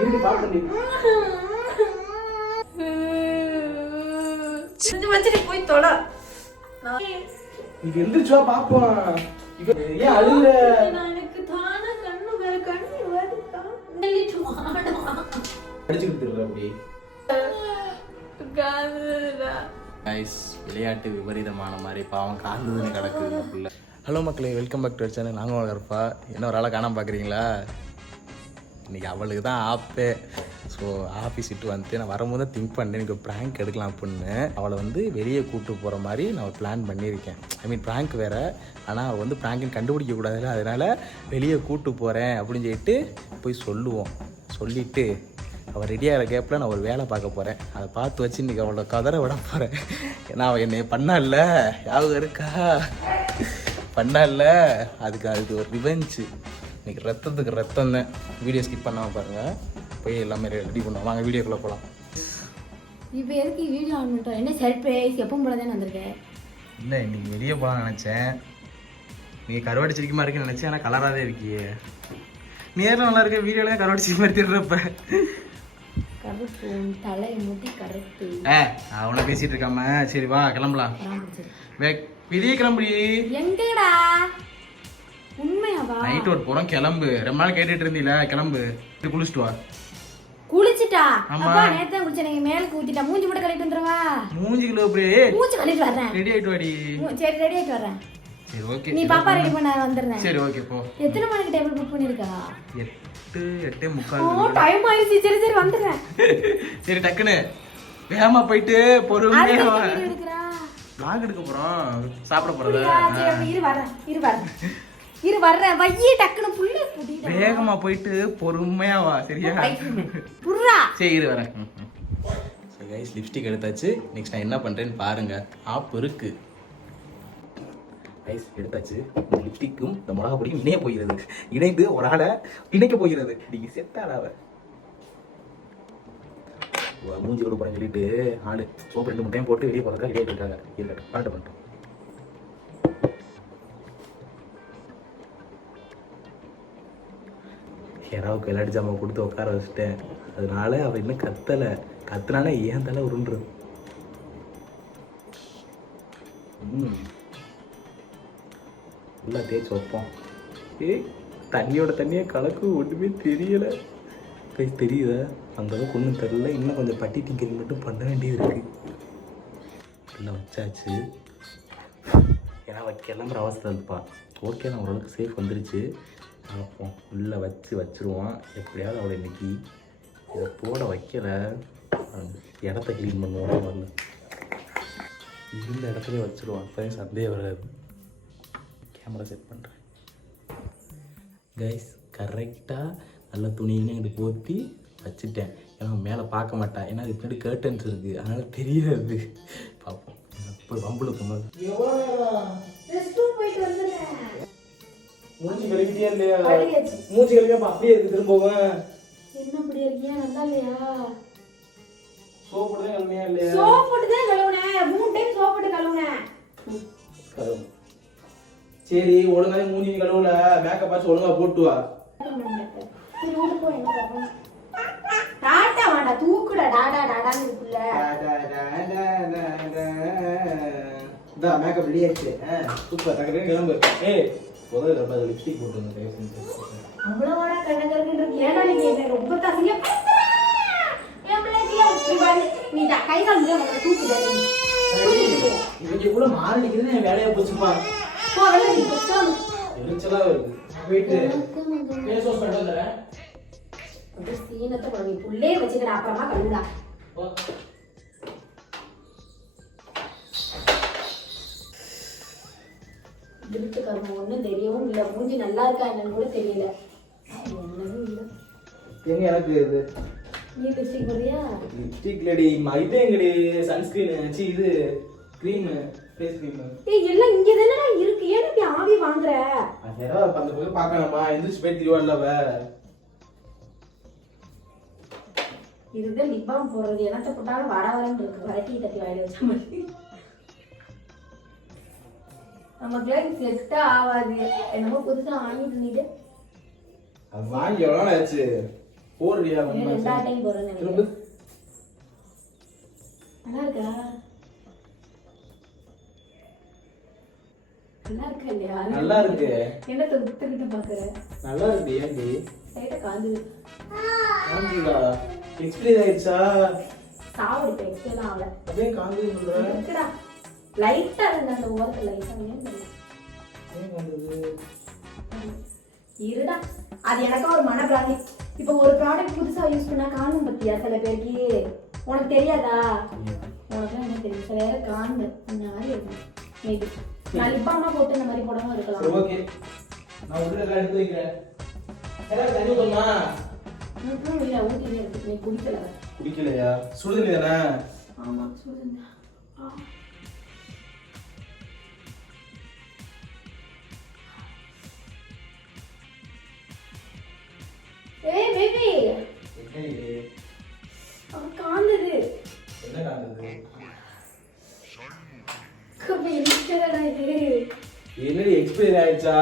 இருக்கு பாத்து செஞ்சு வச்சிட்டு போய் தொலை. இது எந்திரிச்சு வா பாப்போம். இவ ஏன் அழுற? எனக்கு தான கண்ணு வருதா. நெல்லிட்டு வாடா. அடிச்சிட்டு இருக்கற அப்படி. காதுடா. गाइस விளையாட்டு விபரீதமான மாதிரி பாவம் காந்துன்னு கிடக்குது புள்ள. ஹலோ மக்களே, welcome back to our channel. நாங்கள் வளர்ப்பா. என்ன ஒரு ஆளை காணாமல் பார்க்குறீங்களா? இன்றைக்கி அவளுக்கு தான் ஆப்பே. ஸோ ஆஃபீஸ் விட்டு வந்துட்டு நான் வரும்போது தான் திங்க் பண்ணேன் எனக்கு ப்ராங்க் எடுக்கலாம் அப்படின்னு. அவளை வந்து வெளியே கூப்பிட்டு போகிற மாதிரி நான் ஒரு பிளான் பண்ணியிருக்கேன். ப்ராங்க் வேறு, ஆனால் அவள் வந்து ப்ராங்க்னு கண்டுபிடிக்கக்கூடாதுல்ல, அதனால் வெளியே கூப்பிட்டு போகிறேன் அப்படின்னு சொல்லிட்டு போய் சொல்லுவோம். சொல்லிவிட்டு அவள் ரெடியாகிற கேப்பில் நான் ஒரு வேலை பார்க்க போகிறேன். அதை பார்த்து வச்சு இன்றைக்கி அவளோட கதரை விட போகிறேன். ஏன்னா அவள் என்னை பண்ணால, யாவும் இருக்கா பண்ணால, அதுக்கு ஒரு ரிவெஞ்சு. இன்றைக்கி ரத்தத்துக்கு ரத்தம் தான். வீடியோ ஸ்கிப் பண்ணாமல் பாருங்கள். போய் எல்லாமே ரெடி பண்ணுவோம். வாங்க வீடியோக்குள்ளே போகலாம். இப்போ எதுக்கு வீடியோ ஆன் பண்ணிட்டோம்? என்ன சர்ப்ரைஸ்? எப்பவும் போல தான் வந்திருக்கேன். இல்லை, இன்றைக்கி வெளியே போகலான்னு நினச்சேன். நீங்கள் கருவாடு சிரிக்கமாக இருக்குன்னு நினச்சேன், ஆனால் கலராகவே இருக்கியே. நேரில் நல்லா இருக்க, வீடியோவில் கருவாடு சிரிக்க மாதிரி திருறப்ப கருப்பு தலை முடி கரெக்டு. அவனை பேசிட்டு இருக்காம. சரி வா கிளம்பலாம். வெளியே கிளம்புடி. எங்கடா? உண்மையாவா? நைட் ஒரு போறோம், கிளம்பு. ரொம்ப நாள் கேட்டுட்டு இருந்தீல, கிளம்பு. குளிச்சுட்டு வா. குளிச்சிட்டா? அப்பா நேத்து தான் குளிச்ச. நீங்க மேலுக்கு ஊத்திட்டா. மூஞ்சி மட்டும் கழிட்டு வந்துருவா. மூஞ்சி கிலோ அப்படியே மூஞ்சி கழிட்டு வரேன். ரெடி ஆயிட்டு வாடி. சரி ரெடி ஆயிட்டு வரேன். சரி ஓகே. நீ பாப்பா ரெடி பண்ண வந்துறேன். சரி ஓகே போ. எத்தனை மணிக்கு டேபிள் புக் பண்ணிருக்கா? 8:45. ஓ டைம் ஆயிடுச்சு. சரி சரி வந்துறேன். சரி டக்குனு வேகமா போயிட்டு பொறுமையா வா. vlog எடுக்க போறோம், சாப்பிட போறோம். சரி இரு வரேன். வையே டக்குனு புள்ள புடிடா. வேகமா போயிட்டு பொறுமையா வா, சரியா? புர்ரா. சரி இரு வரேன். சோ गाइस, லிப்ஸ்டிக் எடுத்தாச்சு. நெக்ஸ்ட் நான் என்ன பண்றேன்னு பாருங்க. ஆப் இருக்கு गाइस, எடுத்தாச்சு. இந்த லிப்ஸ்டிக்கும் இந்த மிளகா பொடியும் இணைய போகிறது. இணைந்து ஒரு ஆளை இணைக்க போகிறது. நீங்க செத்தாடாவ மூஞ்சி கூட போறேன்னு சொல்லிட்டு ஆளு சோப்பு 2 டைம் போட்டு வெளியே போறதுக்காக ரெடி ஆகிட்டு இருக்காங்க. இருக்கட்டும், பாட்டு பண்ணிட்டோம். யாராவுக்கு விளையாட்டு ஜாமான் கொடுத்து உட்கார வச்சுட்டேன். அதனால அவள் இன்னும் கத்தலை. கத்துனால ஏன் தலை உருண்டுரும். ஃபுல்லாக தேய்ச்சி வைப்போம். தண்ணியோட தண்ணியை கலக்கு ஒன்றுமே தெரியலை. கை தெரியுதா? அந்த அளவுக்கு ஒன்றும் தெரியல. இன்னும் கொஞ்சம் பட்டி டிங்கரிங் மட்டும் பண்ண வேண்டியது இருக்குது. ஃபுல்லாக வச்சாச்சு. ஏன்னா அவள் கிளம்புற அவசரம் இருப்பா. ஓகே, நான் ஓரளவுக்கு சேஃப் வந்துருச்சு. பார்ப்போம். உள்ளே வச்சுருவான். எப்படியாவது அவளை இன்னைக்கு இதை போட வைக்கலை. இடத்த க்ளீன் பண்ணுவோம். வரல இந்த இடத்துல வச்சுருவான். அப்போயும் சந்தேகம் வராது. கேமரா செட் பண்ணுறேன். கைஸ், கரெக்டாக நல்ல துணின்னு இங்கிட்டு போற்றி வச்சுட்டேன். ஏன்னா மேலே பார்க்க மாட்டான். ஏன்னா அது பின்னாடி கர்டன்ஸ் இருக்குது, அதனால் தெரியாது. பார்ப்போம். இப்போ வம்புல போகும்போது மூஞ்சி கழுவிட்டே இல்லையா? மூஞ்சி கழுவியா அப்படியே இருக்கு. திரும்பவும் என்ன அப்படியே இருக்கியா? நல்லா இல்லையா? சோப்பு தான் கழுவியா இல்லையா? சோப் போட்டு தான் கழுவுனேன். 3 டைம் சோப் போட்டு கழுவுனேன். சரி, ஒழுங்காவே மூஞ்சி கழுவுல. மேக்கப் ஆச்சு ஒழுங்கா போட்டு வா. சரி ஓடு போ. என்ன பாப்போம். டாடா வாடா தூக்குடா. டாடா டாடான்னு இருக்குல்ல. டா மேக்கப் ரெடி ஆயிடுச்சு. சூப்பர். டக்கு கிளம்பு. முதல்ல ரொம்ப லிப்ஸ்டிக் போட்டு வந்து அவ்வளவாடா கண்ணகருக்கு இருக்கு. ஏன்னா நீ ரொம்ப தசியா நீ கை கால் தூக்குடா. இவங்க கூட மாரடிக்குதுன்னு வேலையா போச்சுப்பா. போ அதெல்லாம் நீ புத்தம் எரிச்சலா வருது. போயிட்டு ஃபேஸ் வாஷ் பண்ணிட்டு வந்துறேன். அந்த சீனத்தை போய் புள்ளே வச்சுக்கடா. அப்புறமா கழுவுடா. திருட்டு கரும்பு ஒன்றும் தெரியவும் இல்லை. மூஞ்சி நல்லா இருக்கா என்னன்னு கூட தெரியல. என்னவும் இல்லை. எங்க எனக்கு இது நீ லிப்ஸ்டிக் போடுறியா? லிப்ஸ்டிக் லேடி இதே எங்கடி சன்ஸ்கிரீன் சி இது க்ரீம் ஃபேஸ் க்ரீம். எல்லாம் இங்க தானே இருக்கு. ஏன் இப்படி ஆவி வாங்குற? அதேரா அந்த பக்கம் பார்க்கணுமா? எந்திரிச்சு போய் திருவாடலவ. இதுதான் லிப் பாம் போடுறது. என்னத்த போட்டாலும் வர வரன்னு இருக்கு. வரட்டி தட்டி வாயில வச்ச மாதிரி. நமக்குலாம் செட்டா ஆகாது. என்னமோ புதுசா வாங்கிட்டு நீது. அது வாங்கி எவ்வளோ ஆச்சு? போறியா ரெண்டாவது டைம் போறேன்னு நினைக்கிறேன். நல்லா இருக்கா? நல்லா இருக்கா இல்லையா? நல்லா இருக்கு. என்ன தொட்டுக்கிட்டு பாக்குற? நல்லா இருக்கு. ஏன்டி லைட்டா காந்துது. காந்துதா? எக்ஸ்பீரியன்ஸ் ஆயிடுச்சா? சாவடி டெக்ஸ்ட் தான் ஆவல. அப்படியே காந்துது சொல்ற. இருக்குடா. லைட்டா இருந்த அந்த ஓரத்துல லைட்டா ஏன் காந்துது? இருடா. அது எனக்கு ஒரு மனப்பிராந்தி. இப்போ ஒரு ப்ராடக்ட் புதுசா யூஸ் பண்ணா காணும் பத்தியா சில பேருக்கு? உனக்கு தெரியாதா? உனக்கு என்ன தெரியும்? சில பேர் காண்டு இந்த மாதிரி இருக்கும். மேபி நான் லிப்பாமா போட்டு இந்த மாதிரி போடாம இருக்கலாம். சரி ஓகே. நான் உள்ள எல்லாம் எடுத்து வைக்கிறேன். எல்லாம் தண்ணி ஊத்தமா? இல்ல ஊத்தி இருக்கு. நீ குடிக்கல. குடிக்கலையா? சுடுதண்ணி தானே? ஆமா சுடுதண்ணி. ஏய் பேபி. என்னடி? அவன் காந்தது. என்ன காந்தது? கப்பி நிக்கறடா இது. என்னடி எக்ஸ்பைரி ஆயிடுச்சா?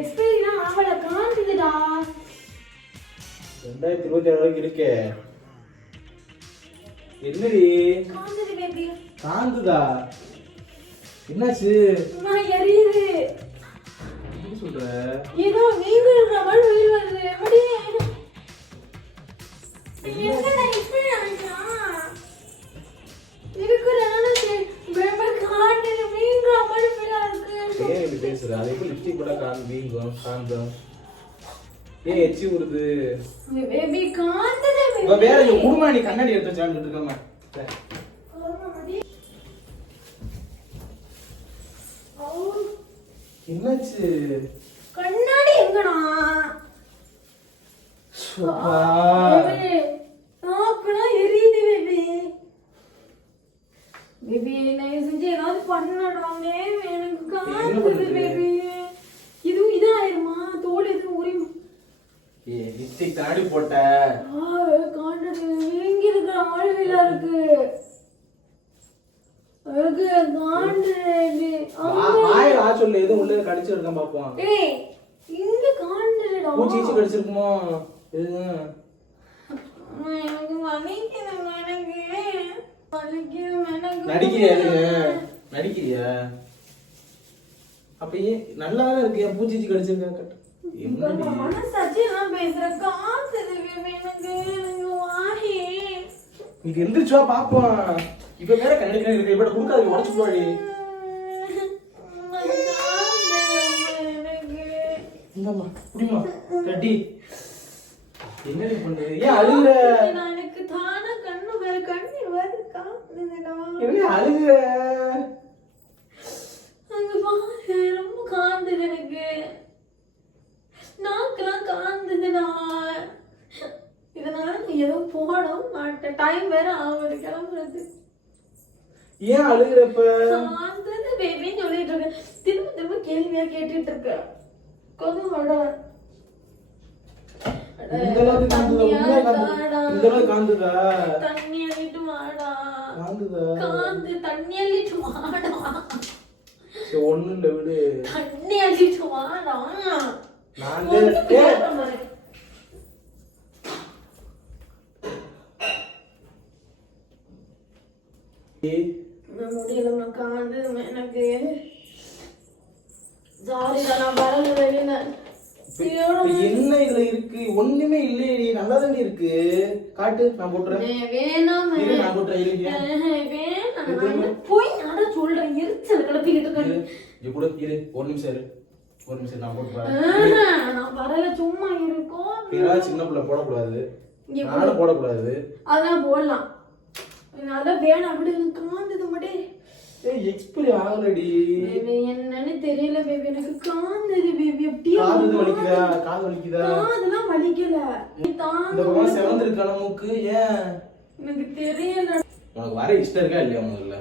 எக்ஸ்பைரினா ஆவல காந்ததுடா. 2026 வரைக்கும் இருக்கே. என்னடி? காந்தது பேபி. காந்துதா? என்னாச்சு? நான் எரியுது. என்ன சொல்ற? ஏதோ வீடு இருக்கிற மாதிரி வீடு வருது. எப்படி? என்னடா இப்படி ஆயிட்டா? இருக்கிறானே பேபி காந்தது வீங்கிற மாதிரி ஃபீலா இருக்கு. ஏன் இப்படி பேசுற? அது எப்படி லிப்ஸ்டிக் போட்டா வீங்கும் காந்தம்? ஏன் எச்சி ஊறுது? பேபி காந்தது இவ வேற இந்த குடுமா நீ கண்ணாடி எடுத்து வச்சான்னு இருக்கமா. என்னாச்சு? கண்ணாடி எங்கடா? சோபா. நாக்குலாம் எரியுது பேபி. பேபி நான் செஞ்சு ஏதாவது பண்ணடாமே. எனக்கு காந்துது பேபி. இதுவும் இதாயிருமா? தோல் எதுவும் உரிமா? ஏய் லிப்ஸ்டிக் கண்ணாடி போட்ட. காண்டது வீங்கி இருக்கிற மாதிரி ஃபீலா இருக்கு. அதுக்கு காண்டு வாயில ஆ சொல்லு. எதுவும் உள்ள கடிச்சு இருக்கான் பாப்போம். ஏய் இங்க காண்டுடா. பூச்சி கடிச்சிருக்குமோ? எது? எனக்கு வலிக்குது. எனக்கு நடிக்கிறியா? நடிக்கிறியா? அப்ப ஏன் நல்லாதான் இருக்கு. என் பூச்சி கடிச்சிருக்கா? மனசாட்சி எல்லாம் பேசுற காத்துது எனக்கு. எனக்கு வாஹி இது எந்திரிச்சுவா பாப்போம். இப்ப வேற கண்ணாடி இருக்கு. இப்ப குடுக்காது உடச்சு போடி. இந்தம்மா குடிமா கட்டி. என்னடி பண்ணுது? ஏன் அழுகுற? எனக்கு தானா கண்ணு வேற கண்ணீர் வருது. காத்துதுடா. என்ன அழுகுற? அங்க பாரு ரொம்ப காந்துது எனக்கு. நாக்கெல்லாம் காந்துதுடா. இதனால நீ எதுவும் போடவும் மாட்டேன். டைம் வேற ஆகுது கிளம்புறது. ஏன் அழுகுறப்ப? காந்துது பேபின்னு சொல்லிட்டு இருக்க. திரும்ப திரும்ப கேள்வியா கேட்டுட்டு இருக்க. கொஞ்சம் வட இந்த அளவுக்கு காந்துதா? உண்மையா காந்துதா? இந்த அளவுக்கு காந்துதா? தண்ணி அள்ளிட்டு வாடா. காந்துதா? காந்து தண்ணி அள்ளிட்டு வாடா. சரி ஒண்ணும் இல்ல விடு. தண்ணி அள்ளிட்டு வாடா. நான் முடியல காந்து எனக்கு. சாரி நான் வரல வெளியில. என்ன இதுல இருக்கு? ஒண்ணுமே இல்லையடி. நல்லா தானே இருக்கு. காட்டு நான் போட்டுறேன். வேணாம் நான் போட்டுறேன். வேணாம் போய் நான் சொல்றேன். எரிச்சல் கிளப்பிக்கிட்டு இருக்கேன். இங்க கூட இரு. ஒரு நிமிஷம் இரு. ஒரு நிமிஷம் நான் போட்டுறேன். நான் வரல சும்மா இருக்கும். இதெல்லாம் சின்ன பிள்ளை போடக்கூடாது. நானும் போடக்கூடாது. அதான் போடலாம். அதான் வேணாம் அப்படி காந்தது மட்டும். ஏய் எக்ஸ்பைரி ஆகலடி. பேபி என்னன்னு தெரியல பேபி. எனக்கு காந்தது பேபி. அப்படியே காது வலிக்குதா? காது வலிக்குதா? காதெல்லாம் வலிக்கல. இந்த பக்கம் செவந்திருக்கான மூக்கு. ஏன் எனக்கு தெரியல. உனக்கு வர இஷ்டம் இருக்கா இல்லையா? முதல்ல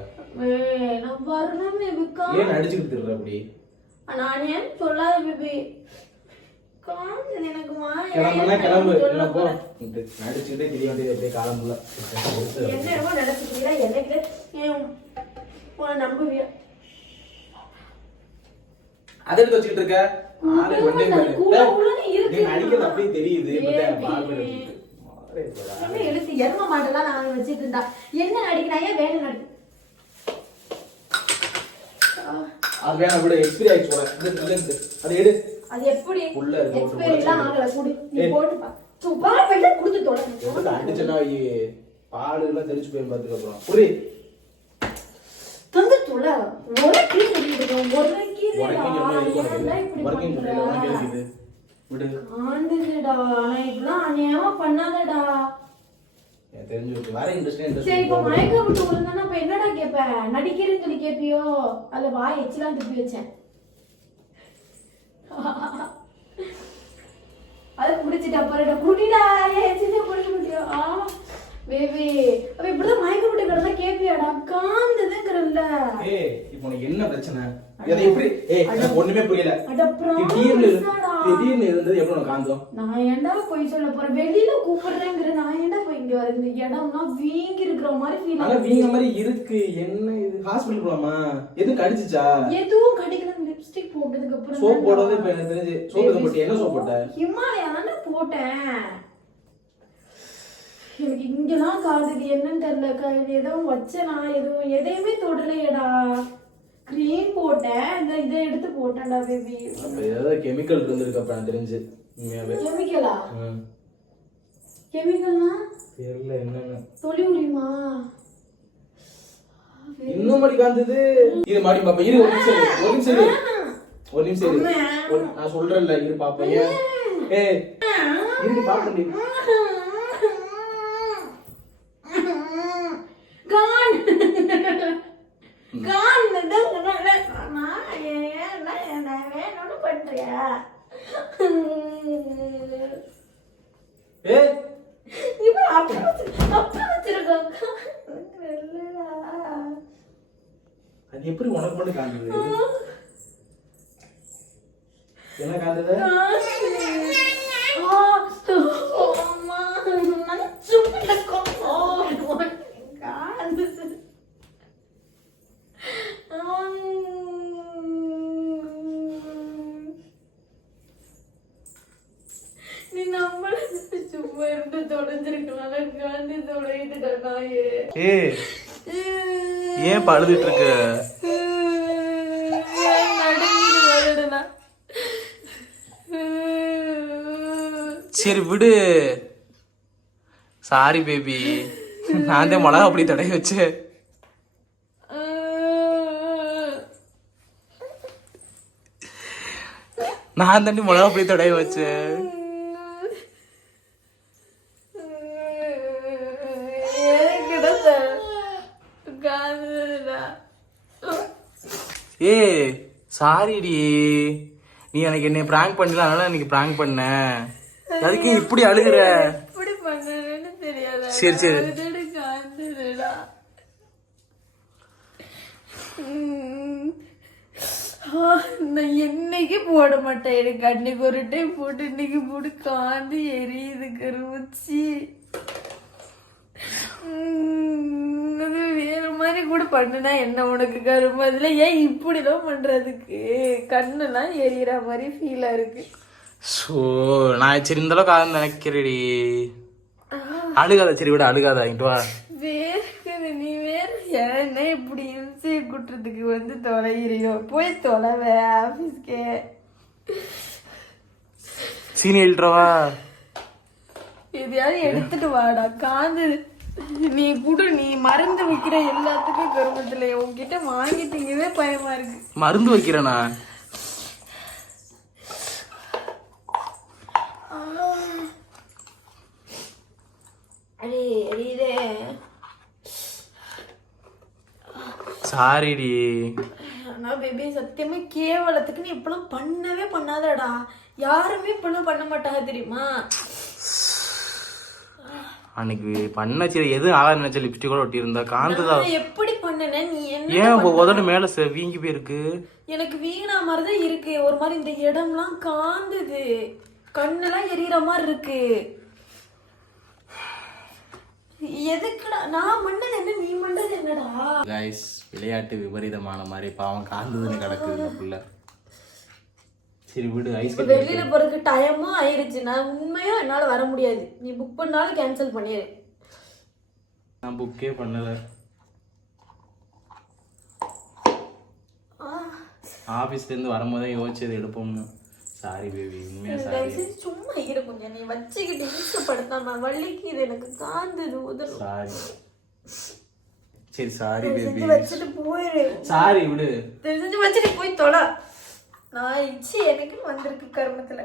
நான் வரணும் பேபி. ஏன் நடிச்சுக்கிட்டு இருக்க அப்படி? நான் ஏன் சொல்லாத பேபி. காந்தது எனக்கு கிளம்புனா கிளம்பு. என்ன போ நடிச்சுக்கிட்டே தெரிய வேண்டியது. அப்படியே காலம்புல என்னமோ நடந்துக்கிறீங்களா? என்ன நம்புவியா? அதை எடுத்து வச்சுக்கிட்டு இருக்க. ஆளே வண்டே பாரு. நீ நடிக்கிறது அப்படியே தெரியுது. என்ன எழுத்து எரும மாடெல்லாம் நான் வச்சுட்டு இருந்தா என்ன நடிக்கிறா ஏன் வேணும் நடி அது வேணா விட எக்ஸ்பீரி ஆயிடுச்சு போல அது எடு அது எப்படி உள்ள இருக்கு எக்ஸ்பீரி எல்லாம் ஆகல குடி நீ போட்டு பா சூப்பரா பையில குடுத்து தொலை அடிச்சனா பால் எல்லாம் தெரிஞ்சு போய் பாத்துக்க அப்புறம் புரி தந்து தொலை ஒரு கீரை குடிக்கிறோம் ஒரு கீரை வர்க்கிங் சொல்லல உனக்கு இருக்குது விடு ஆண்டுடா நான் இப்பலாம் அநியாயமா பண்ணாதடா தெரிஞ்சு வச்சு வேற இன்ட்ரெஸ்ட் சரி இப்ப மயக்க விட்டு விழுந்தானா இப்ப என்னடா கேப்ப நடிக்கிறேன்னு சொல்லி கேப்பியோ அதுல வாய் எச்சலாம் துப்பி வச்சேன் அது குடிச்சிட்டு அப்புறம் குடிடா எச்சிட்டு குடிச்சு முடியும் பேபி அப்ப இப்படிதான் மயக்க விட்டு கிடந்தா கேப்பியாடா காந்ததுங்கிறல்ல இப்போ உனக்கு என்ன பிரச்சனை அது எப்படி எனக்கு ஒண்ணுமே புரியல திடீர்னு இருந்தது எப்படி உனக்கு காந்தம் நான் ஏன்டா போய் சொல்ல போறேன் வெளியில கூப்பிடுறேங்கிற நான் ஏன்டா போய் இங்க வர இந்த இடம்னா வீங்கி இருக்கிற மாதிரி ஃபீல் ஆனா வீங்க மாதிரி இருக்கு என்ன இது ஹாஸ்பிடல் போலாமா எதுவும் கடிச்சிச்சா எதுவும் கடிக்கல லிப்ஸ்டிக் போட்டதுக்கு அப்புறம் சோப் போடுறது இப்ப எனக்கு தெரிஞ்சு சோப் எதுவும் போட்டு என்ன சோப் போட்ட ஹிமாலயா தானே போட்டேன் எனக்கு இங்கெல்லாம் காதுது என்னன்னு தெரியல எதுவும் வச்சனா எதுவும் எதையுமே தொடலையடா கிரீம் போட்டேன் இதை எடுத்து போட்டேன்டா பேபி அப்ப ஏதாவது கெமிக்கல் இருந்திருக்கு அப்ப எனக்கு தெரிஞ்சு உண்மையாவே கெமிக்கலா கெமிக்கல்னா தெரியல என்னன்னு தொலி உரியுமா இன்னும் மடி காந்தது இது மாடி பாப்பா இரு ஒரு நிமிஷம் ஒரு நிமிஷம் இரு நான் சொல்றேன்ல இரு பாப்பா ஏய் இரு பாப்பா அது எப்படி உனக்கு மட்டும் காந்தது என்ன காந்தது நீ நம்மள சும்மா இருந்து தொடஞ்சிருக்கலாம் காந்தி தொலைட்டுடா ஏன் பழுதுட்டு இருக்கு சரி விடு சாரி பேபி நான் தான் மிளகா அப்படி தடவை வச்சேன் நான் தாண்டி மிளகா அப்படி தடவை வச்சேன் சாரிடி நீ எனக்கு என்னை பிராங்க் பண்ணல அதனால எனக்கு பிராங்க் பண்ண அதுக்கு இப்படி அழுகுற இப்படி பண்ணேன்னு தெரியாத சரி சரி நான் என்னைக்கு போட மாட்டேன் எனக்கு அன்னைக்கு ஒரு டைம் போட்டு இன்னைக்கு போட்டு காந்து எரியுது கருவச்சி அது வேற மாதிரி கூட பண்ணுனா என்ன உனக்கு கரும்பு அதுல ஏன் இப்படிலாம் பண்றதுக்கு கண்ணெல்லாம் எரியற மாதிரி ஃபீலா இருக்கு ஸோ நான் சரி இந்த அளவுக்கு ஆகுதுன்னு நினைக்கிறேடி அழுகாத சரி விட அழுகாத இங்கிட்டு வா வேறு நீ வேற என்ன இப்படி இன்சை குட்டுறதுக்கு வந்து தொலைகிறியோ போய் தொலைவ ஆபீஸ்க்கே சீனி எழுட்டுறவா எதையாவது எடுத்துட்டு வாடா காந்து நீ கூட நீ மருந்து வைக்கிற எல்லாத்துக்கும் கருமத்துல உன்கிட்ட வாங்கிட்டீங்கவே பயமா இருக்கு மருந்து வைக்கிறேனா சாரிடி ஆனா பேபி சத்தியமே கேவலத்துக்கு நீ இப்பெல்லாம் பண்ணவே பண்ணாதடா யாருமே இப்பெல்லாம் பண்ண மாட்டாங்க தெரியுமா அன்னைக்கு பண்ண சரி எது ஆகாது நினைச்ச லிப்ஸ்டிக் கூட ஒட்டி இருந்தா காந்ததா எப்படி பண்ணன நீ என்ன ஏன் உதடு மேல வீங்கி போயிருக்கு எனக்கு வீணா மாதிரிதான் இருக்கு ஒரு மாதிரி இந்த இடம்லாம் காந்துது கண்ணெல்லாம் எரியற மாதிரி இருக்கு எதுக்குடா நான் பண்ணது என்ன நீ பண்ணது என்னடா गाइस விளையாட்டு விபரீதமான மாதிரி பாவம் காந்ததுன்னு கிடக்குது இந்த புள்ள சரி விடு ஐஸ் வெளியில போறதுக்கு டைமும் ஆயிருச்சு நான் உண்மையா உண்மையா என்னால வர முடியாது. நீ புக் பண்ணாலும் கேன்சல் பண்ணிடு. நான் புக்கே பண்ணல. ஆபீஸ்ல இருந்து வரும்போதே யோசிச்சது எடுப்போம்னு. சாரி பேபி, உண்மையா சாரி. சும்மா இரு கொஞ்சம். நீ வச்சுக்கிட்டு இஷ்டப்படுத்தாம வலிக்குது எனக்கு, காந்துது உதறு. சாரி. சரி சாரி பேபி. வச்சுட்டு போயிரு. சாரி விடு. தெரிஞ்சு வச்சுட்டு போய் தொலை. நான் இச்சி எனக்கு வந்திருக்கு கர்மத்துல.